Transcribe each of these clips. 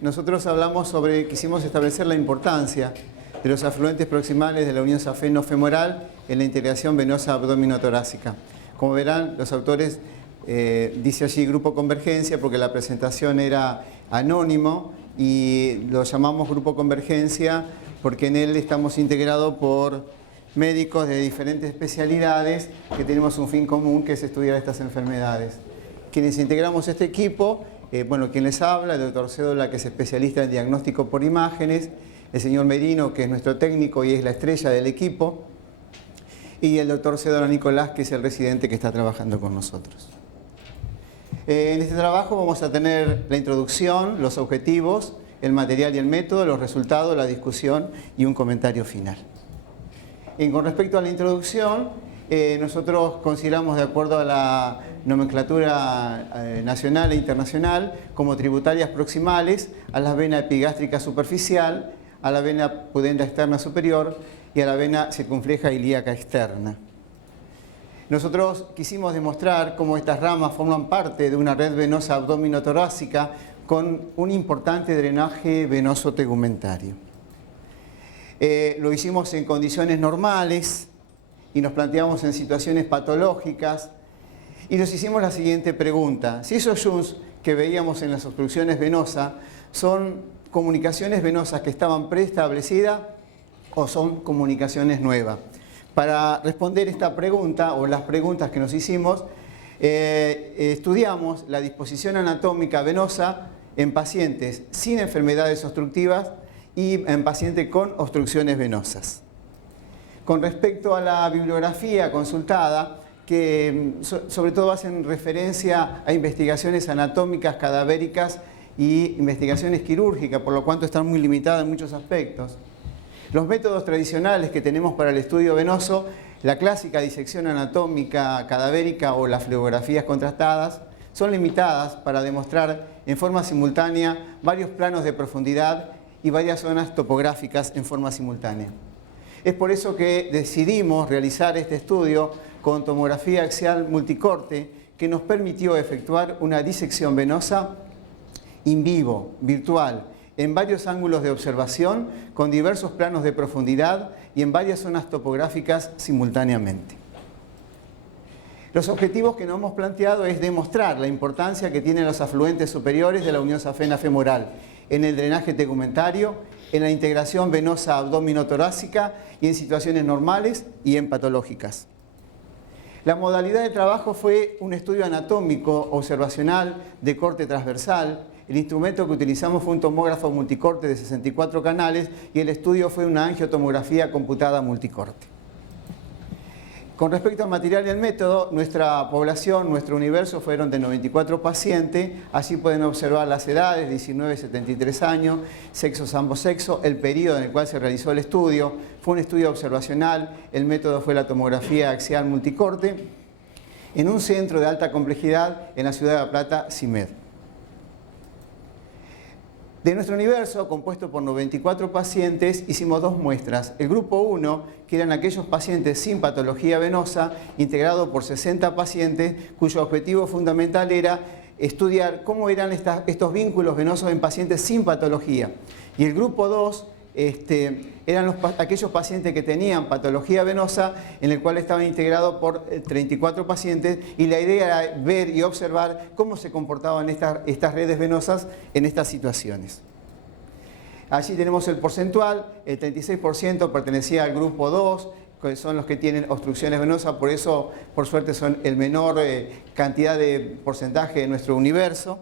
Nosotros quisimos establecer la importancia de los afluentes proximales de la unión safeno-femoral en la integración venosa abdominotorácica. Como verán, los autores dice allí Grupo Convergencia porque la presentación era anónimo y lo llamamos Grupo Convergencia porque en él estamos integrados por médicos de diferentes especialidades que tenemos un fin común, que es estudiar estas enfermedades. Quienes integramos este equipo, quien les habla, el doctor Cédola, que es especialista en diagnóstico por imágenes, el señor Merino, que es nuestro técnico y es la estrella del equipo, y el doctor Cédola Nicolás, que es el residente que está trabajando con nosotros. En este trabajo vamos a tener la introducción, los objetivos, el material y el método, los resultados, la discusión y un comentario final. Con respecto a la introducción, nosotros consideramos, de acuerdo a la nomenclatura nacional e internacional, como tributarias proximales a la vena epigástrica superficial, a la vena pudenda externa superior y a la vena circunfleja ilíaca externa. Nosotros quisimos demostrar cómo estas ramas forman parte de una red venosa abdominotorácica con un importante drenaje venoso tegumentario. Lo hicimos en condiciones normales y nos planteamos en situaciones patológicas y nos hicimos la siguiente pregunta: si esos shunts que veíamos en las obstrucciones venosas son comunicaciones venosas que estaban preestablecidas o son comunicaciones nuevas. Para responder esta pregunta o las preguntas que nos hicimos, estudiamos la disposición anatómica venosa en pacientes sin enfermedades obstructivas y en pacientes con obstrucciones venosas. Con respecto a la bibliografía consultada, que sobre todo hacen referencia a investigaciones anatómicas cadavéricas y investigaciones quirúrgicas, por lo cual están muy limitadas en muchos aspectos. Los métodos tradicionales que tenemos para el estudio venoso, la clásica disección anatómica cadavérica o las fluorografías contrastadas, son limitadas para demostrar en forma simultánea varios planos de profundidad y varias zonas topográficas en forma simultánea. Es por eso que decidimos realizar este estudio con tomografía axial multicorte, que nos permitió efectuar una disección venosa in vivo, virtual, en varios ángulos de observación, con diversos planos de profundidad y en varias zonas topográficas simultáneamente. Los objetivos que nos hemos planteado es demostrar la importancia que tienen los afluentes superiores de la unión safena femoral en el drenaje tegumentario, en la integración venosa abdominotorácica y en situaciones normales y en patológicas. La modalidad de trabajo fue un estudio anatómico observacional de corte transversal. El instrumento que utilizamos fue un tomógrafo multicorte de 64 canales y el estudio fue una angiotomografía computada multicorte. Con respecto al material y al método, nuestra población, nuestro universo fueron de 94 pacientes. Allí pueden observar las edades, 19 y 73 años, sexos ambos sexos, el periodo en el cual se realizó el estudio. Fue un estudio observacional, el método fue la tomografía axial multicorte, en un centro de alta complejidad en la ciudad de La Plata, CIMED. De nuestro universo, compuesto por 94 pacientes, hicimos dos muestras. El grupo 1, que eran aquellos pacientes sin patología venosa, integrado por 60 pacientes, cuyo objetivo fundamental era estudiar cómo eran estos vínculos venosos en pacientes sin patología. Y el grupo 2 eran aquellos pacientes que tenían patología venosa, en el cual estaban integrados por 34 pacientes, y la idea era ver y observar cómo se comportaban estas redes venosas en estas situaciones. Allí tenemos el porcentual, el 36% pertenecía al grupo 2, que son los que tienen obstrucciones venosas, por eso, por suerte, son el menor cantidad de porcentaje de nuestro universo.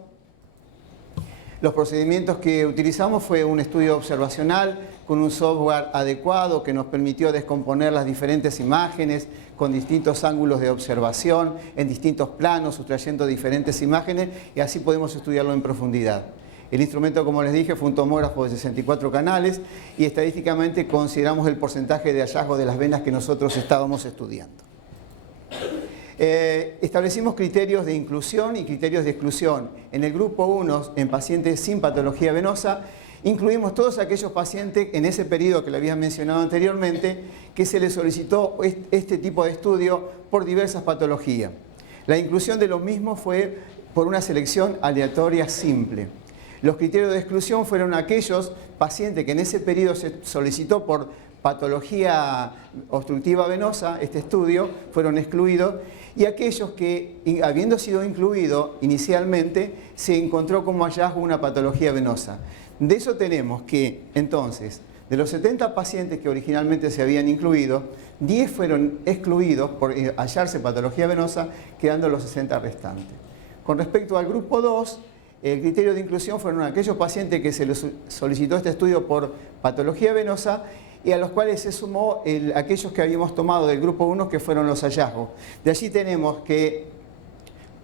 Los procedimientos que utilizamos fue un estudio observacional con un software adecuado que nos permitió descomponer las diferentes imágenes con distintos ángulos de observación, en distintos planos, sustrayendo diferentes imágenes, y así podemos estudiarlo en profundidad. El instrumento, como les dije, fue un tomógrafo de 64 canales y estadísticamente consideramos el porcentaje de hallazgo de las venas que nosotros estábamos estudiando. Establecimos criterios de inclusión y criterios de exclusión. En el grupo 1, en pacientes sin patología venosa, incluimos todos aquellos pacientes en ese periodo que le había mencionado anteriormente, que se les solicitó este tipo de estudio por diversas patologías. La inclusión de los mismos fue por una selección aleatoria simple. Los criterios de exclusión fueron aquellos pacientes que en ese periodo se solicitó por patología obstructiva venosa, este estudio, fueron excluidos, y aquellos que, habiendo sido incluidos inicialmente, se encontró como hallazgo una patología venosa. De eso tenemos que, entonces, de los 70 pacientes que originalmente se habían incluido, 10 fueron excluidos por hallarse patología venosa, quedando los 60 restantes. Con respecto al grupo 2, el criterio de inclusión fueron aquellos pacientes que se les solicitó este estudio por patología venosa y a los cuales se sumó aquellos que habíamos tomado del grupo 1, que fueron los hallazgos. De allí tenemos que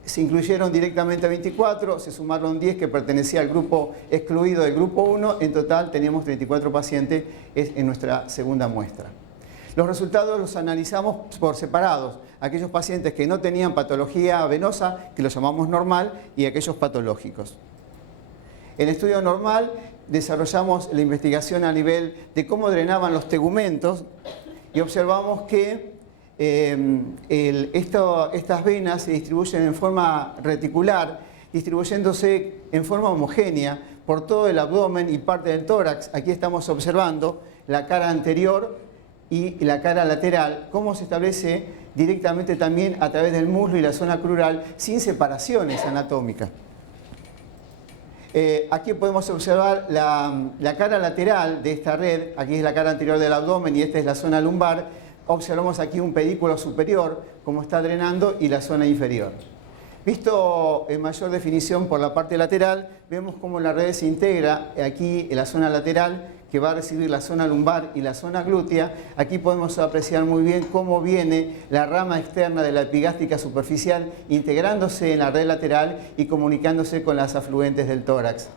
se incluyeron directamente 24, se sumaron 10 que pertenecían al grupo excluido del grupo 1, en total teníamos 34 pacientes en nuestra segunda muestra. Los resultados los analizamos por separados, aquellos pacientes que no tenían patología venosa, que los llamamos normal, y aquellos patológicos. En el estudio normal desarrollamos la investigación a nivel de cómo drenaban los tegumentos y observamos que estas venas se distribuyen en forma reticular, distribuyéndose en forma homogénea por todo el abdomen y parte del tórax. Aquí estamos observando la cara anterior y la cara lateral, cómo se establece directamente también a través del muslo y la zona crural sin separaciones anatómicas. Aquí podemos observar la cara lateral de esta red. Aquí es la cara anterior del abdomen y esta es la zona lumbar. Observamos aquí un pedículo superior, como está drenando, y la zona inferior. Visto en mayor definición por la parte lateral, vemos cómo la red se integra aquí en la zona lateral, que va a recibir la zona lumbar y la zona glútea. Aquí podemos apreciar muy bien cómo viene la rama externa de la epigástrica superficial integrándose en la red lateral y comunicándose con las afluentes del tórax.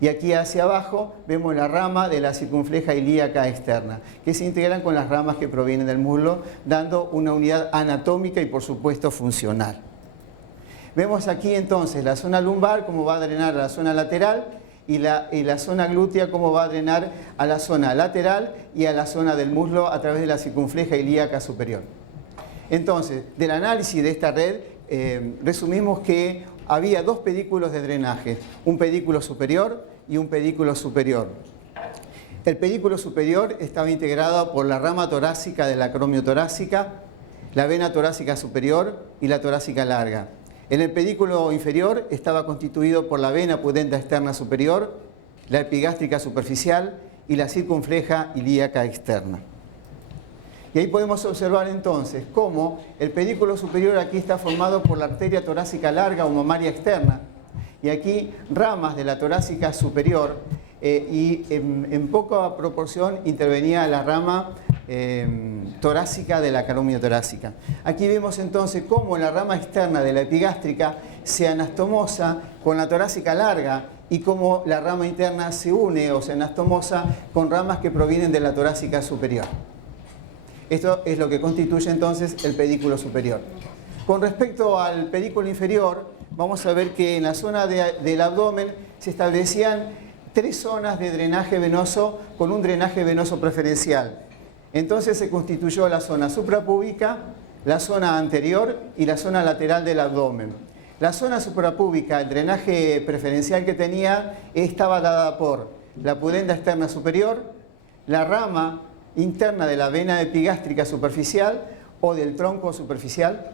Y aquí hacia abajo vemos la rama de la circunfleja ilíaca externa, que se integran con las ramas que provienen del muslo, dando una unidad anatómica y por supuesto funcional. Vemos aquí entonces la zona lumbar, cómo va a drenar a la zona lateral, y la zona glútea, cómo va a drenar a la zona lateral y a la zona del muslo a través de la circunfleja ilíaca superior. Entonces, del análisis de esta red, resumimos que había dos pedículos de drenaje, un pedículo superior y un pedículo superior. El pedículo superior estaba integrado por la rama torácica de la acromio torácica, la vena torácica superior y la torácica larga. En el pedículo inferior estaba constituido por la vena pudenda externa superior, la epigástrica superficial y la circunfleja ilíaca externa. Y ahí podemos observar entonces cómo el pedículo superior aquí está formado por la arteria torácica larga o mamaria externa, y aquí ramas de la torácica superior, y en poca proporción intervenía la rama torácica de la acromio torácica. Aquí vemos entonces cómo la rama externa de la epigástrica se anastomosa con la torácica larga y cómo la rama interna se une o se anastomosa con ramas que provienen de la torácica superior. Esto es lo que constituye entonces el pedículo superior. Con respecto al pedículo inferior, vamos a ver que en la zona del abdomen se establecían 3 zonas de drenaje venoso con un drenaje venoso preferencial. Entonces se constituyó la zona suprapúbica, la zona anterior y la zona lateral del abdomen. La zona suprapúbica, el drenaje preferencial que tenía, estaba dada por la pudenda externa superior, la rama interna de la vena epigástrica superficial o del tronco superficial.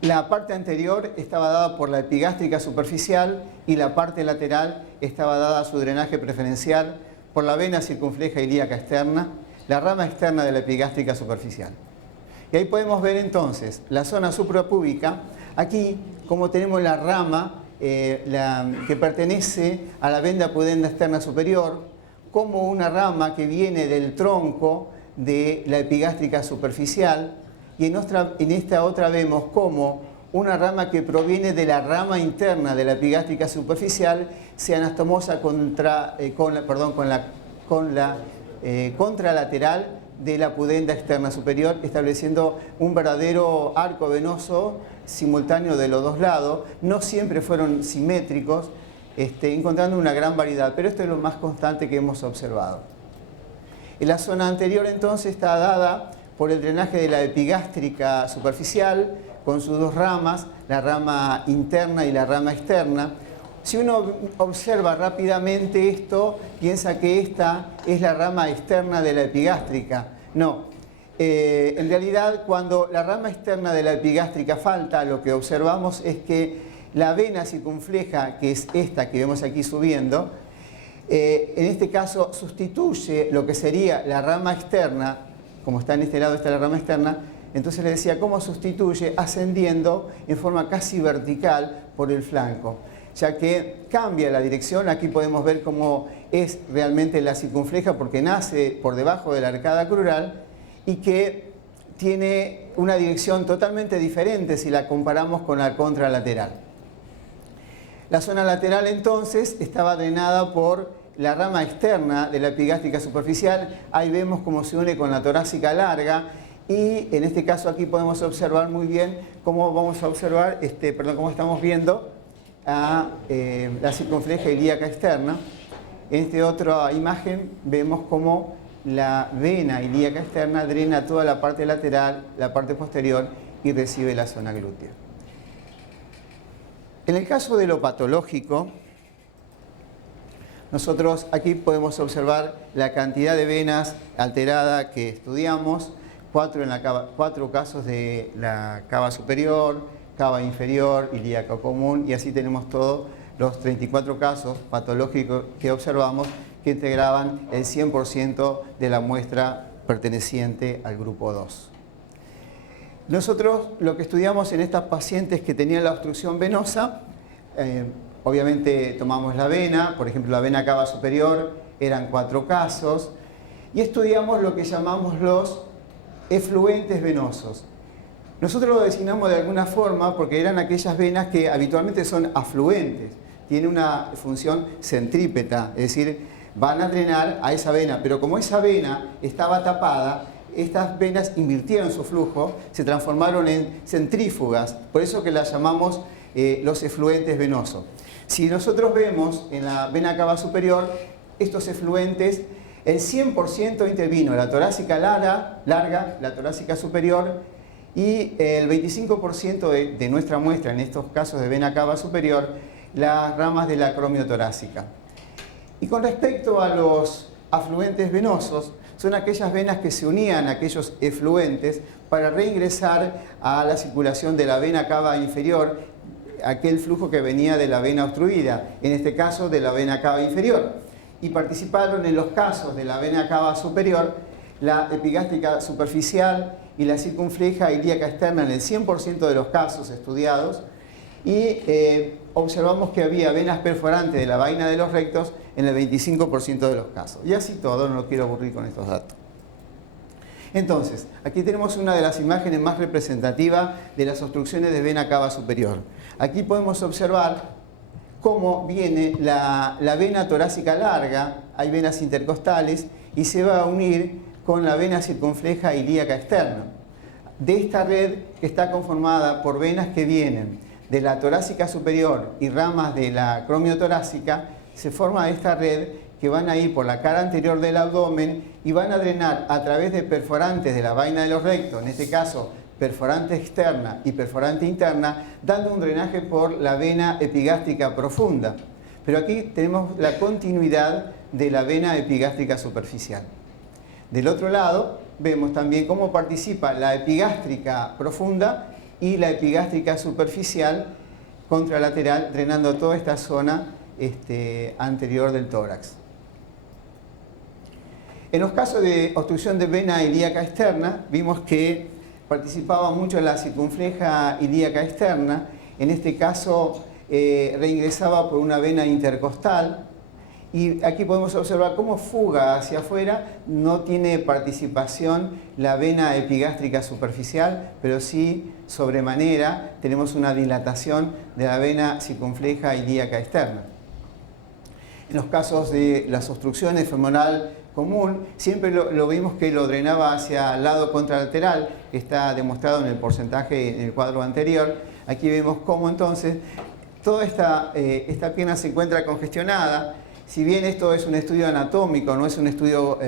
La parte anterior estaba dada por la epigástrica superficial y la parte lateral estaba dada a su drenaje preferencial por la vena circunfleja ilíaca externa, la rama externa de la epigástrica superficial. Y ahí podemos ver entonces la zona suprapúbica, aquí como tenemos la rama que pertenece a la vena pudenda externa superior, como una rama que viene del tronco de la epigástrica superficial, y en esta otra vemos como una rama que proviene de la rama interna de la epigástrica superficial se anastomosa con la contralateral de la pudenda externa superior, estableciendo un verdadero arco venoso simultáneo de los dos lados. No siempre fueron simétricos, encontrando una gran variedad, pero esto es lo más constante que hemos observado. En la zona anterior entonces está dada por el drenaje de la epigástrica superficial con sus dos ramas, la rama interna y la rama externa, Si uno observa rápidamente esto, piensa que esta es la rama externa de la epigástrica. No. En realidad, cuando la rama externa de la epigástrica falta, lo que observamos es que la vena circunfleja, que es esta que vemos aquí subiendo, en este caso sustituye lo que sería la rama externa, como está en este lado, está la rama externa. Entonces les decía cómo sustituye ascendiendo en forma casi vertical por el flanco, ya que cambia la dirección. Aquí podemos ver cómo es realmente la circunfleja porque nace por debajo de la arcada crural y que tiene una dirección totalmente diferente si la comparamos con la contralateral. La zona lateral entonces estaba drenada por la rama externa de la epigástrica superficial. Ahí vemos cómo se une con la torácica larga. Y en este caso aquí podemos observar muy bien cómo vamos a observar, cómo estamos viendo a la circunfleja ilíaca externa. En esta otra imagen vemos cómo la vena ilíaca externa drena toda la parte lateral, la parte posterior y recibe la zona glútea. En el caso de lo patológico, nosotros aquí podemos observar la cantidad de venas alterada que estudiamos. 4 casos de la cava superior, cava inferior, ilíaca común, y así tenemos todos los 34 casos patológicos que observamos que integraban el 100% de la muestra perteneciente al grupo 2. Nosotros lo que estudiamos en estas pacientes que tenían la obstrucción venosa, obviamente tomamos la vena, por ejemplo la vena cava superior, eran 4 casos, y estudiamos lo que llamamos los efluentes venosos. Nosotros lo designamos de alguna forma porque eran aquellas venas que habitualmente son afluentes, tienen una función centrípeta, es decir, van a drenar a esa vena, pero como esa vena estaba tapada, estas venas invirtieron su flujo, se transformaron en centrífugas, por eso que las llamamos los efluentes venosos. Si nosotros vemos en la vena cava superior, estos efluentes, el 100% intervino la torácica larga, la torácica superior, y el 25% de nuestra muestra, en estos casos de vena cava superior, las ramas de la acromiotorácica. Y con respecto a los afluentes venosos, son aquellas venas que se unían a aquellos efluentes para reingresar a la circulación de la vena cava inferior, aquel flujo que venía de la vena obstruida, en este caso de la vena cava inferior. Y participaron en los casos de la vena cava superior, la epigástrica superficial y la circunfleja ilíaca externa en el 100% de los casos estudiados, y observamos que había venas perforantes de la vaina de los rectos en el 25% de los casos. Y así todo, no lo quiero aburrir con estos datos. Entonces, aquí tenemos una de las imágenes más representativas de las obstrucciones de vena cava superior. Aquí podemos observar cómo viene la vena torácica larga, hay venas intercostales, y se va a unir con la vena circunfleja ilíaca externa. De esta red, que está conformada por venas que vienen de la torácica superior y ramas de la acromiotorácica, se forma esta red que van a ir por la cara anterior del abdomen y van a drenar a través de perforantes de la vaina de los rectos, en este caso perforante externa y perforante interna, dando un drenaje por la vena epigástrica profunda. Pero aquí tenemos la continuidad de la vena epigástrica superficial. Del otro lado, vemos también cómo participa la epigástrica profunda y la epigástrica superficial contralateral, drenando toda esta zona anterior del tórax. En los casos de obstrucción de vena ilíaca externa, vimos que participaba mucho la circunfleja ilíaca externa. En este caso reingresaba por una vena intercostal, y aquí podemos observar cómo fuga hacia afuera, no tiene participación la vena epigástrica superficial, pero sí sobremanera tenemos una dilatación de la vena circunfleja ilíaca externa. En los casos de las obstrucciones femoral común, siempre lo vimos que lo drenaba hacia el lado contralateral, que está demostrado en el porcentaje en el cuadro anterior. Aquí vemos cómo entonces toda esta pierna se encuentra congestionada. Si bien esto es un estudio anatómico, no es un estudio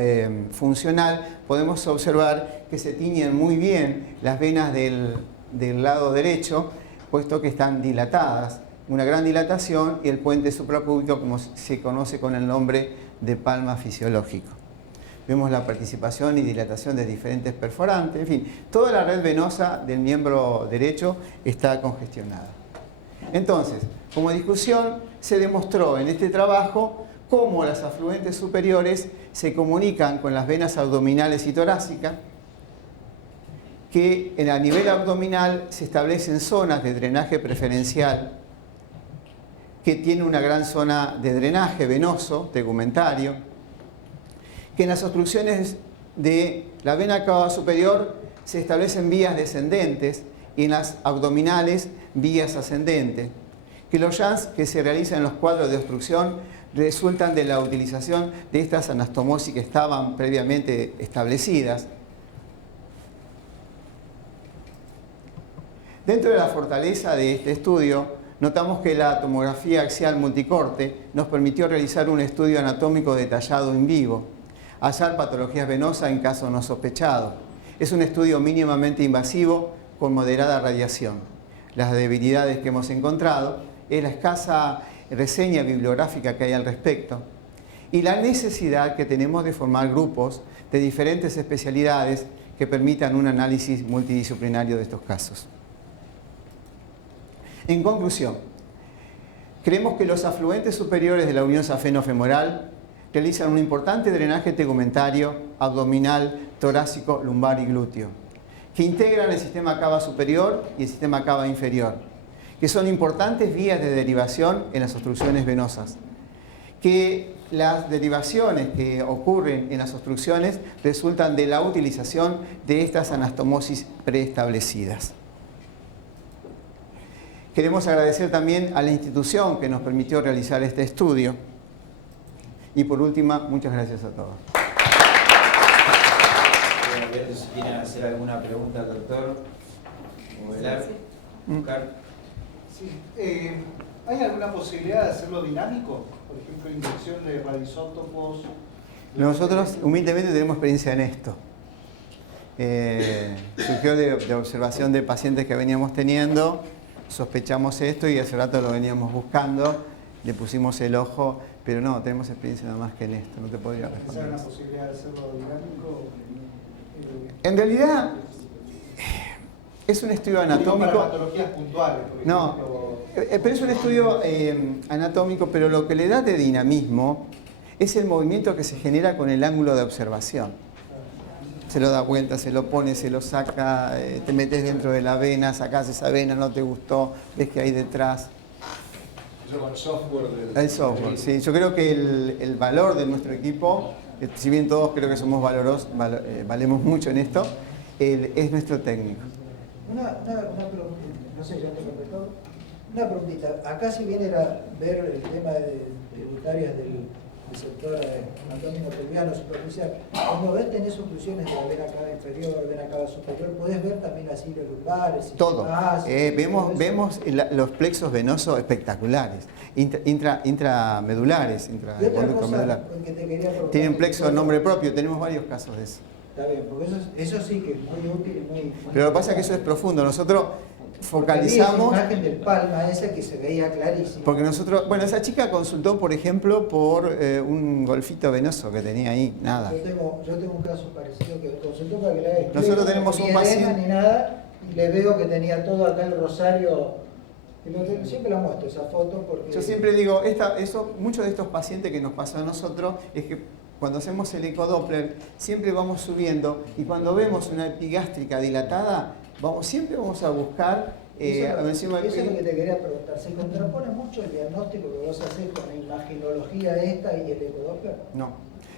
funcional, podemos observar que se tiñen muy bien las venas del lado derecho, puesto que están dilatadas. una gran dilatación, y el puente suprapúbico, como se conoce con el nombre de palma fisiológico. Vemos la participación y dilatación de diferentes perforantes, en fin, toda la red venosa del miembro derecho está congestionada. Entonces, como discusión, se demostró en este trabajo cómo las afluentes superiores se comunican con las venas abdominales y torácicas, que a nivel abdominal se establecen zonas de drenaje preferencial que tiene una gran zona de drenaje venoso, tegumentario, que en las obstrucciones de la vena cava superior se establecen vías descendentes y en las abdominales vías ascendentes, que los Jans que se realizan en los cuadros de obstrucción resultan de la utilización de estas anastomosis que estaban previamente establecidas. Dentro de la fortaleza de este estudio, notamos que la tomografía axial multicorte nos permitió realizar un estudio anatómico detallado en vivo, hallar patologías venosas en casos no sospechados. Es un estudio mínimamente invasivo con moderada radiación. Las debilidades que hemos encontrado es la escasa reseña bibliográfica que hay al respecto y la necesidad que tenemos de formar grupos de diferentes especialidades que permitan un análisis multidisciplinario de estos casos. En conclusión, creemos que los afluentes superiores de la unión safeno-femoral realizan un importante drenaje tegumentario, abdominal, torácico, lumbar y glúteo, que integran el sistema cava superior y el sistema cava inferior, que son importantes vías de derivación en las obstrucciones venosas, que las derivaciones que ocurren en las obstrucciones resultan de la utilización de estas anastomosis preestablecidas. Queremos agradecer también a la institución que nos permitió realizar este estudio. Y por último, muchas gracias a todos. Si quieren hacer alguna pregunta al doctor, modelar, buscar. Sí. ¿Hay alguna posibilidad de hacerlo dinámico? Por ejemplo, inyección de radioisótopos. Nosotros humildemente tenemos experiencia en esto. Surgió de observación de pacientes que veníamos teniendo. Sospechamos esto y hace rato lo veníamos buscando, le pusimos el ojo, pero no, tenemos experiencia nada más que en esto, no te podría responder. ¿Hay una posibilidad de hacerlo dinámico? En realidad, es un estudio anatómico. Para patologías puntuales, por no, ejemplo. pero es un estudio anatómico, pero lo que le da de dinamismo es el movimiento que se genera con el ángulo de observación. Se lo da vuelta, se lo pone, se lo saca, te metes dentro de la vena, sacás esa vena, no te gustó, ves que hay detrás. El software El software, sí. Yo creo que el valor de nuestro equipo, si bien todos creo que somos valemos mucho en esto, es nuestro técnico. Una pregunta, no sé, ya te contestó. Una preguntita. Acá si bien era ver el tema de tributarias del sector anatómico pelviano superficial, cuando ves tenés oclusiones de la vena cava inferior, vena cava superior, podés ver también las hilos lumbares. Todo. Vemos los plexos venosos espectaculares, intramedulares, intraconducto medular. Tienen plexo de nombre propio, tenemos varios casos de eso. Está bien, porque eso sí que es muy útil y muy... Pero lo que pasa es que eso es profundo. Nosotros focalizamos... Esa imagen del palma esa que se veía clarísimo. Porque nosotros... Bueno, esa chica consultó, por ejemplo, por un golfito venoso que tenía ahí, nada. Yo tengo un caso parecido que consultó para que le haga... Nosotros tenemos un paciente... Ni nada, y le veo que tenía todo acá el rosario... Siempre la muestro esa foto porque... Yo siempre digo, muchos de estos pacientes que nos pasó a nosotros es que cuando hacemos el ecodoppler siempre vamos subiendo y cuando vemos una epigástrica dilatada, siempre vamos a buscar... eso es lo que te quería preguntar. ¿Se contrapone mucho el diagnóstico que vos haces con la imaginología esta y el ecodoppler? No.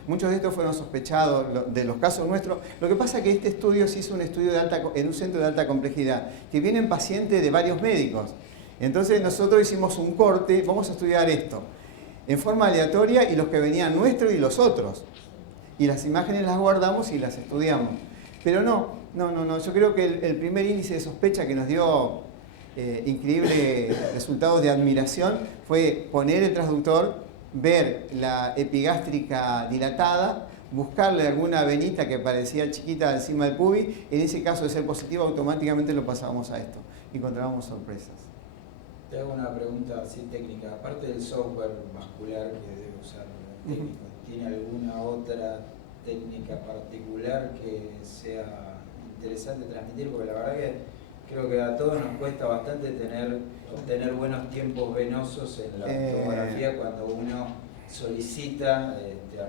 Muchos de estos fueron sospechados de los casos nuestros. Lo que pasa es que este estudio se hizo un estudio en un centro de alta complejidad, que vienen pacientes de varios médicos. Entonces nosotros hicimos un corte, vamos a estudiar esto, en forma aleatoria y los que venían nuestros y los otros. Y las imágenes las guardamos y las estudiamos. Pero no, yo creo que el primer índice de sospecha que nos dio increíbles resultados de admiración fue poner el transductor, ver la epigástrica dilatada, buscarle alguna venita que parecía chiquita encima del pubis, en ese caso de ser positivo automáticamente lo pasábamos a esto y encontrábamos sorpresas. Te hago una pregunta así técnica. Aparte del software vascular que debe usar el técnico, ¿tiene alguna otra técnica particular que sea interesante transmitir? Porque la verdad que creo que a todos nos cuesta bastante obtener buenos tiempos venosos en la tomografía cuando uno solicita. A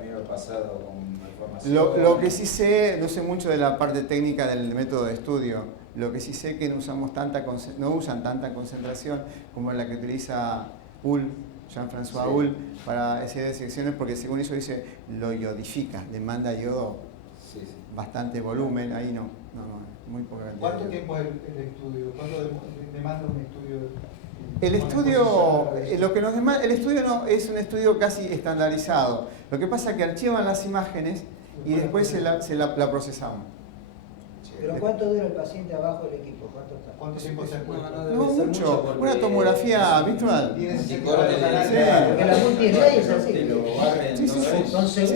mí me ha pasado con información. Lo que sí sé, no sé mucho de la parte técnica del método de estudio. Lo que sí sé que no usan tanta concentración como la que utiliza Jean-François Hull para ese de secciones, porque según eso dice, lo iodifica, le manda yodo bastante volumen, ahí no, muy poca cantidad. ¿Cuánto tiempo es el estudio? ¿Cuánto demanda un estudio? El estudio, el estudio no, es un estudio casi estandarizado. Lo que pasa es que archivan las imágenes y después la procesamos. ¿Pero cuánto dura el paciente abajo del equipo? ¿Cuánto tiempo se encuentra? No mucho, una tomografía habitual. Porque la multi-ray es así.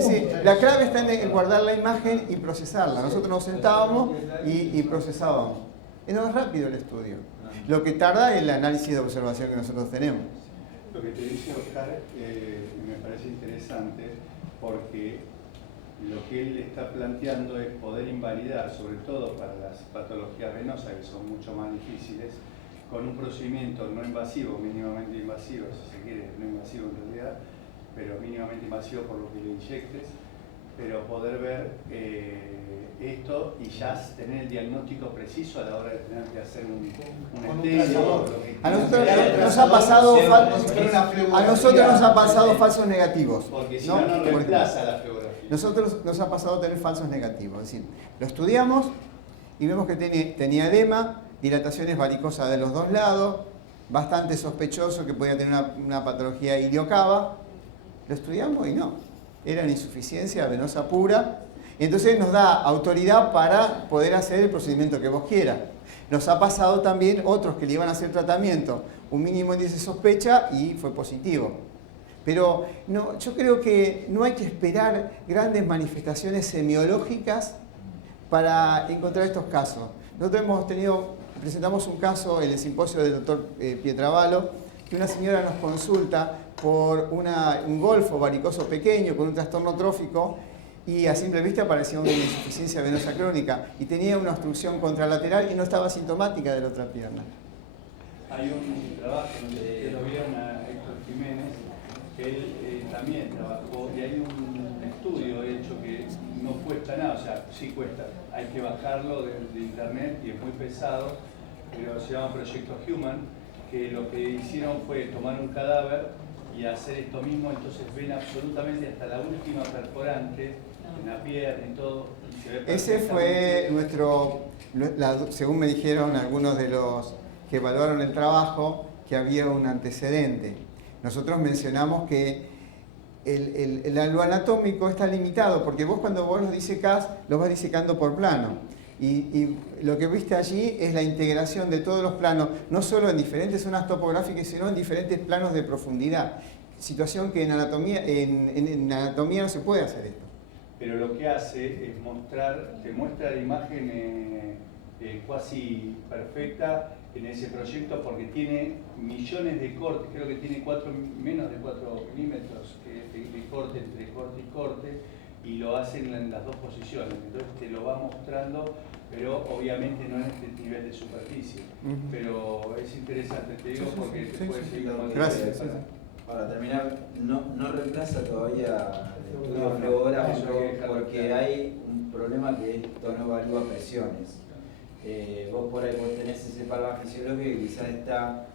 Sí. La clave está en guardar la imagen y procesarla. Nosotros nos sentábamos y procesábamos. Es más rápido el estudio. Lo que tarda es el análisis de observación que nosotros tenemos. Lo que te dice Oscar me parece interesante porque lo que él está planteando es poder invalidar, sobre todo para las patologías venosas, que son mucho más difíciles, con un procedimiento no invasivo, mínimamente invasivo, si se quiere, no invasivo en realidad, pero mínimamente invasivo por lo que le inyectes, pero poder ver esto y ya tener el diagnóstico preciso a la hora de tener que hacer un estudio. A nosotros nos ha pasado falsos negativos. Porque si no reemplaza la fleografía. Nosotros nos ha pasado tener falsos negativos. Es decir, lo estudiamos y vemos que tenía edema, dilataciones varicosas de los dos lados, bastante sospechoso que podía tener una patología iliocava. Lo estudiamos y no. Era una insuficiencia venosa pura. Y entonces nos da autoridad para poder hacer el procedimiento que vos quieras. Nos ha pasado también otros que le iban a hacer tratamiento, un mínimo índice de sospecha y fue positivo. Pero no, yo creo que no hay que esperar grandes manifestaciones semiológicas para encontrar estos casos. Nosotros presentamos un caso en el simposio del doctor Pietravallo, que una señora nos consulta por un golfo varicoso pequeño con un trastorno trófico y a simple vista parecía una insuficiencia venosa crónica y tenía una obstrucción contralateral y no estaba sintomática de la otra pierna. Hay un trabajo, que lo vieron a Héctor Jiménez, que él también trabajó y hay un estudio hecho que no cuesta nada, o sea, sí cuesta, hay que bajarlo de internet y es muy pesado, pero se llama Proyecto Human, que lo que hicieron fue tomar un cadáver y hacer esto mismo, entonces ven absolutamente hasta la última perforante en la pierna y todo. Y se ve ese fue según me dijeron algunos de los que evaluaron el trabajo, que había un antecedente. Nosotros mencionamos que lo anatómico está limitado, porque cuando vos lo disecás, lo vas disecando por plano. Y lo que viste allí es la integración de todos los planos, no solo en diferentes zonas topográficas, sino en diferentes planos de profundidad. Situación que en anatomía no se puede hacer esto. Pero lo que hace es te muestra la imagen cuasi perfecta en ese proyecto porque tiene millones de cortes, creo que tiene menos de 4 milímetros de corte entre corte y corte, y lo hacen en las dos posiciones, entonces te lo va mostrando, pero obviamente no en este nivel de superficie. Pero es interesante, te digo, porque te puede seguir con Gracias. Para terminar, no reemplaza todavía el estudio flegográfico porque hay un problema que esto no evalúa presiones. Vos por ahí tenés ese palma fisiológico que quizás está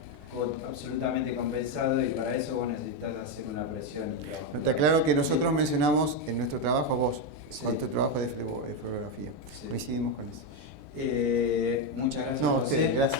absolutamente compensado y para eso vos necesitas hacer una presión. Está claro que nosotros mencionamos en nuestro trabajo con tu trabajo de flegografía. Coincidimos con eso. Muchas gracias. No, gracias.